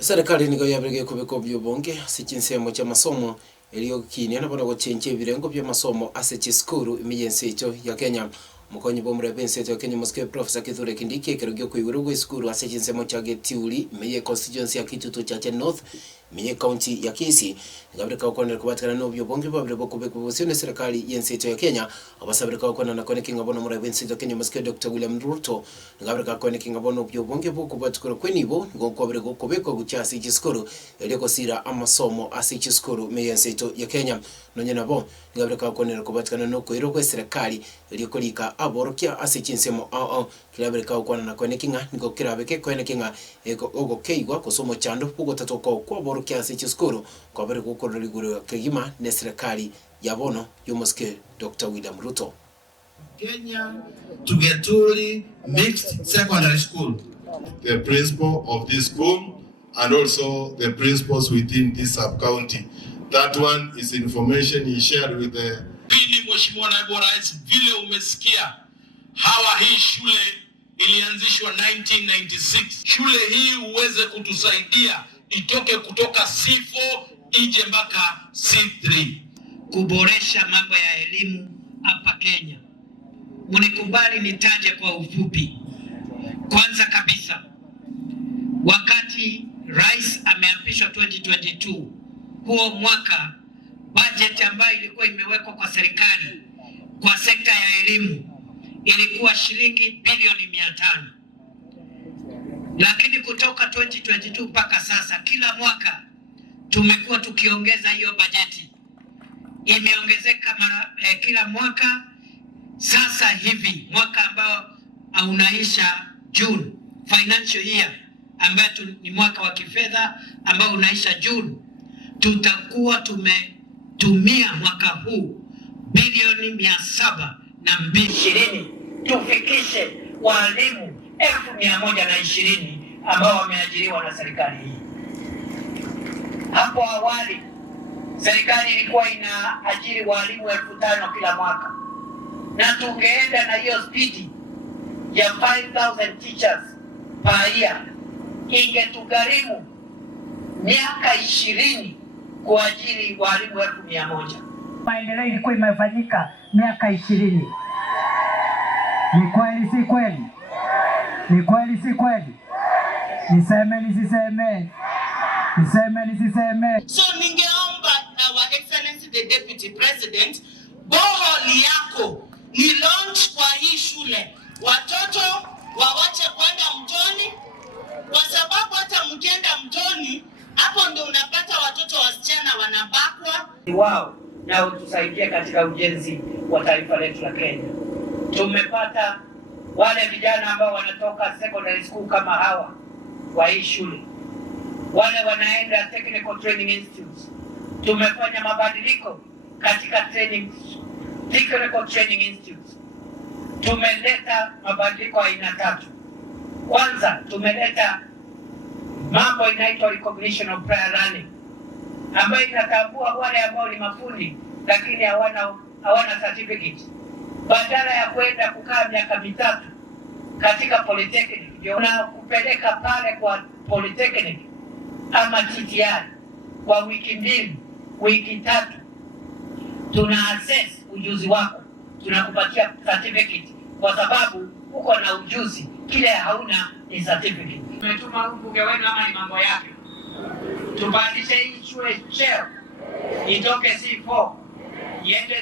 Serikali niko yabirige kubiko byobonge sikinsemo cha masomo eliyo kinya nabona gochenche birengo bya masomo asechi skuru imiyense icho ya Kenya mukonyi bo murabense ya Kenya Mosque Professor Kithure Kindiki kerugyo kuiguru gwe skuru asechi nsemo cha Getiuli miye constituency ya Kitutu cha North miye county ya Kisii ngabirika ukone kubatikana no byobonge babire bokubeko bosene serikali yense icho ya Kenya abasabirika ukone na kone kinga bono murabense ya Kenya Mosque Dr. William Ruto ngabirika kone kinga bono byobonge bokubatikura kwenibo ngokobire gokobeko guchasi ichiskuru eliyo sira amasomo asichiskuru miyense icho ya Kenya nonye nabo ngabirika ukone kubatikana no kuiro kwe serikali eliyo kolika aborokia asichinsemo kilabirika ukwana na kone kinga niko kirabeke kone kinga ogo keigwa kusomo chando pugo tatoko kwa borokia asichiskuru kwa bere kukorori guru kegima ne serikali ya bono Mosque Dr. William Ruto. Kenya to Getiuli Mixed Secondary School. The principal of this school and also the principals within this sub-county. That one is information he shared with the... Pili Mheshimiwa Naibu Rais, vile umesikia hawa hii shule ilianzishwa 1996. Shule hii uweze kutusaidia itoke kutoka C4 ije mpaka C3. Kuboresha mambo ya elimu hapa Kenya. Mnikubali nitaje kwa ufupi. Kwanza kabisa, wakati rais ameapishwa 2022, huo mwaka budget ambayo ilikuwa imewekwa kwa serikali kwa sekta ya elimu ilikuwa shilingi bilioni 500. Lakini kutoka 2022 mpaka sasa kila mwaka tumekuwa tukiongeza hiyo bajeti. Imeongezeka kila mwaka. Sasa hivi mwaka ambao unaisha June, financial year ambao ni mwaka wa kifedha ambao unaisha June, tutakuwa tumetumia mwaka huu bilioni 720 tufikishe walimu 120 ambao wameajiriwa na serikali hii. Hapo awali serikali ilikuwa inaajiri walimu 5,000 kila mwaka, na tungeenda na hiyo spidi ya 5,000 teachers per year, ingetugharimu miaka 20 kuajiri walimu 100,000. Maendeleo ilikuwa imefanyika miaka 20. Ni kweli si kweli? Ni kweli si kweli? Niseme nisiseme? Niseme nisiseme? So ningeomba Our Excellency the Deputy President, boholi yako ni launch kwa hii shule. Watoto wawache kwenda mtoni, kwa sababu hata mkienda mtoni hapo ndio unapata watoto wasichana wanabakwa. Wao na utusaidie katika ujenzi wa taifa letu la Kenya. Tumepata wale vijana ambao wanatoka secondary school kama hawa wa hii shule, wale wanaenda technical training institutes. Tumefanya mabadiliko katika technical training institutes. Tumeleta mabadiliko aina 3. Kwanza tumeleta mambo inaitwa recognition of prior learning, ambayo inatambua wale ambao ni mafundi lakini hawana certificate. Badala ya kwenda kukaa miaka 3 katika polytechnic, ndio na kupeleka pale kwa polytechnic ama TTI kwa wiki 2, wiki 3, tuna assess ujuzi wako, tunakupatia certificate kwa sababu uko na ujuzi, kile hauna ni certificate. Tumetuma mbunge wenu ama ni mambo yake, tubadilishe hii shule cheo itoke C4 iende